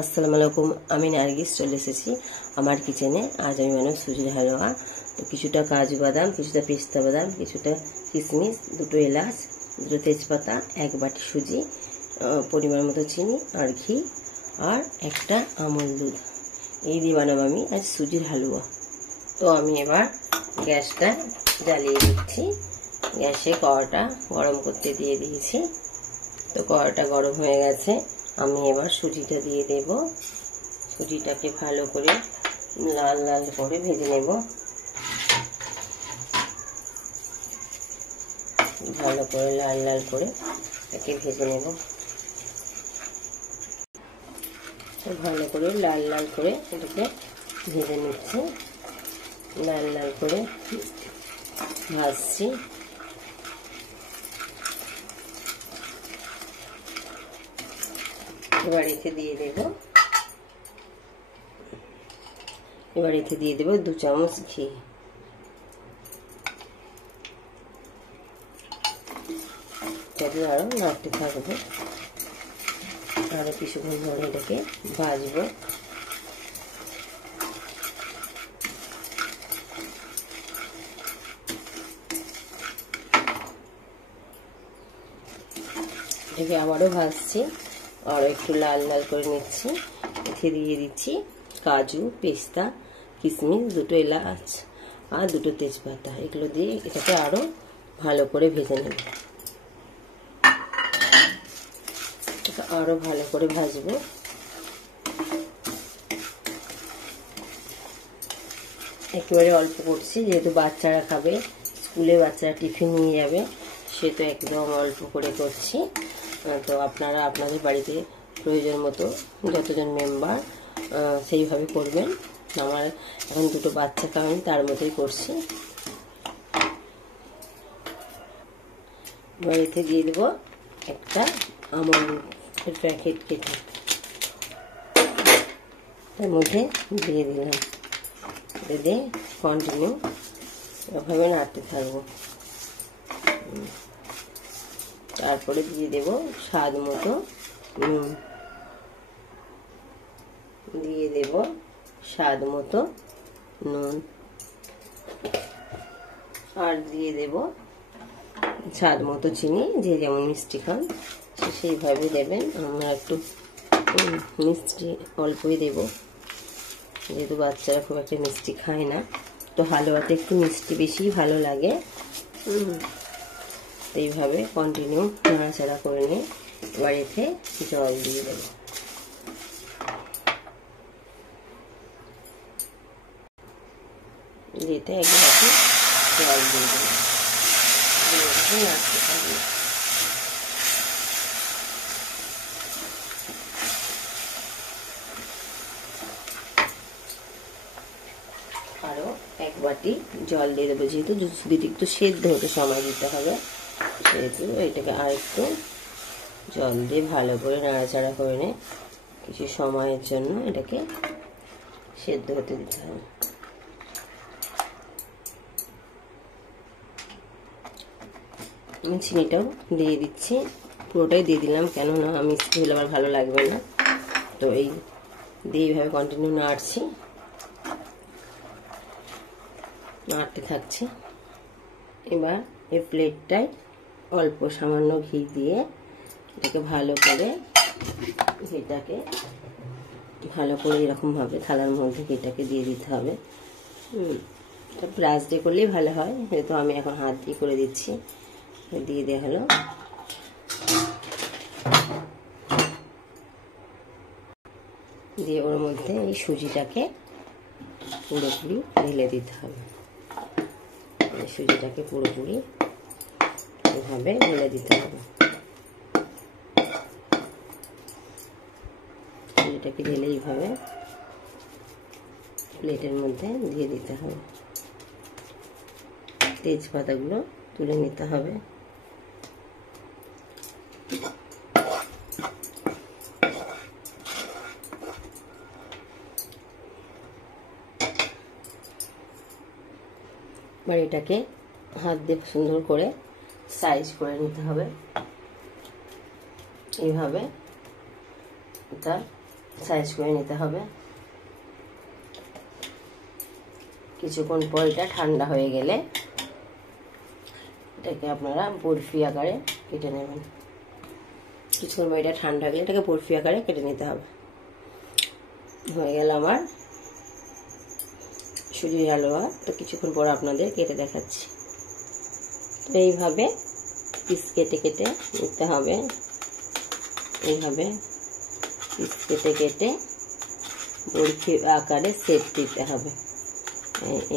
আসসালামু আলাইকুম। আমি নার্গিস চলে এসেছি আমার কিচেনে। আজ আমি বানাবো সুজির হালুয়া। তো কিছুটা কাজু বাদাম, কিছুটা পেস্তা বাদাম, কিছুটা কিশমিশ, দুটো এলাচ, দুটো তেজপাতা, এক বাটি সুজি, পরিমাণ মতো চিনি আর ঘি আর একটা আমুল দুধ, এই দিয়ে বানাবো আমি আজ সুজির হালুয়া। তো আমি এবার গ্যাসটা জ্বালিয়ে দিচ্ছি। গ্যাসে কড়াটা গরম করতে দিয়ে দিয়েছি। তো কড়াটা গরম হয়ে গেছে। আমি এবার সুজিটা দিয়ে দেব। সুজিটাকে ভালো করে লাল লাল করে ভেজে নেব। ভালো করে লাল লাল করে এটাকে ভেজে নেব। ভালো করে লাল লাল করে এটাকে ভেজে নিচ্ছি। লাল লাল করে ভাজছি। এবার এতে দিয়ে দেব 2 চামচ ঘি। যাতে আরো নাড়তে থাকবে, আরো কিছুক্ষণ ধরে এটাকে ভাজবো। এটাকে আবারও ভাজছি, আর একটু লাল লাল করে নিচ্ছি। এতে দিয়ে দিচ্ছি কাজু, পেস্তা, কিশমিশ, দুটো এলাচ আর দুটো তেজপাতা। এগুলো দিয়ে এটাকে আরো ভালো করে ভেজে নেব। আরো ভালো করে ভাজবো। একেবারে অল্প করছি, যেহেতু বাচ্চারা খাবে, স্কুলে বাচ্চারা টিফিন নিয়ে যাবে, সে তো একদম অল্প করে করছি। তো আপনারা আপনাদের বাড়িতে প্রয়োজন মতো যতজন মেম্বার সেইভাবে করবেন। আমার এখন দুটো বাচ্চা খাবেন, তার মতোই করছি। এবার এতে দিয়ে দেবো একটা আমুলের প্যাকেট কেটে, তার মধ্যে দিয়ে দিলাম। দিয়ে কন্টিনিউ এভাবে নাড়তে থাকবো। তারপরে দিয়ে দেব স্বাদ মতো নুন, দিয়ে দেব স্বাদ মতো নুন, আর দিয়ে দেব স্বাদ মতো চিনি। যে যেমন মিষ্টি খান সেইভাবে দেবেন। আমরা একটু মিষ্টি অল্পই দেব, যেহেতু বাচ্চারা খুব একটা মিষ্টি খায় না। তো হালুয়াতে একটু মিষ্টি বেশি ভালো লাগে। এইভাবে কন্টিনিউ নাড়াচাড়া করে নিয়ে বাড়িতে জল দিয়ে দেব। দিতে এক গ্লাস জল দিয়ে দেব। নাড়তে থাকবে। আরো এক বাটি জল দিয়ে দেবো, যেহেতু সুজিটা একটু সেদ্ধ হতে সময় দিতে হবে, সেহেতু এটাকে আর একটু জল দিয়ে ভালো করে নাড়াচাড়া করে নিয়ে কিছু সময়ের জন্য এটাকে সেদ্ধ হতে দিতে হবে। আমি চিনিটাও দিয়ে দিচ্ছি, পুরোটাই দিয়ে দিলাম, কেননা মিষ্টি হলে আমার ভালো লাগবে না। তো এই দিয়ে এইভাবে কন্টিনিউ নাড়তে থাকছি। এবার এই প্লেটটায় অল্প সামান্য ঘি দিয়ে এটাকে ভালো করে এরকমভাবে থালার মধ্যে ঘিটাকে দিয়ে দিতে হবে। এটা ব্রাশ দিয়ে করলেই ভালো হয়, যেহেতু আমি এখন হাত দিয়ে করে দিচ্ছি। দিয়ে দেওয়া হলো। দিয়ে ওর মধ্যে এই সুজিটাকে পুরোপুরি ঢেলে দিতে হবে। সুজিটাকে পুরোপুরি এভাবে ঢেলে দিতে হবে। সুজিটাকে ঢেলে এইভাবে প্লেটের মধ্যে দিয়ে দিতে হবে। তেজপাতাগুলো তুলে নিতে হবে। এবার এটাকে হাত দিয়ে সুন্দর করে সাইজ করে নিতে হবে। এইভাবে এটা সাইজ করে নিতে হবে। কিছুক্ষণ পর এটা ঠান্ডা হয়ে গেলে এটাকে আপনারা বরফি আকারে কেটে নেবেন। কিছুক্ষণ পর এটা ঠান্ডা হয়ে গেলে এটাকে বরফি আকারে কেটে নিতে হবে। হয়ে গেল আমার সুজির হালুয়া। তো কিছুক্ষণ পর আপনাদের কেটে দেখাচ্ছি। তো এইভাবে পিস কেটে কেটে নিতে হবে, এইভাবে পিস কেটে কেটে বরফি আকারে শেপ দিতে হবে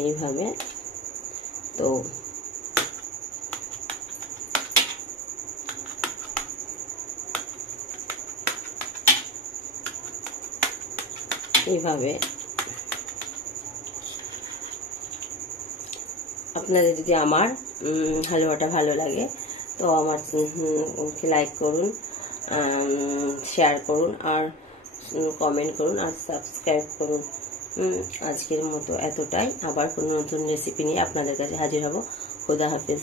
এইভাবে। তো এইভাবে আপনাদের যদি আমার হালুয়াটা ভালো লাগে তো আমার লাইক করুন, শেয়ার করুন, আর কমেন্ট করুন, আর সাবস্ক্রাইব করুন। আজকের মতো এতটাই। আবার কোনো নতুন রেসিপি নিয়ে আপনাদের কাছে হাজির হব। খোদা হাফেজ।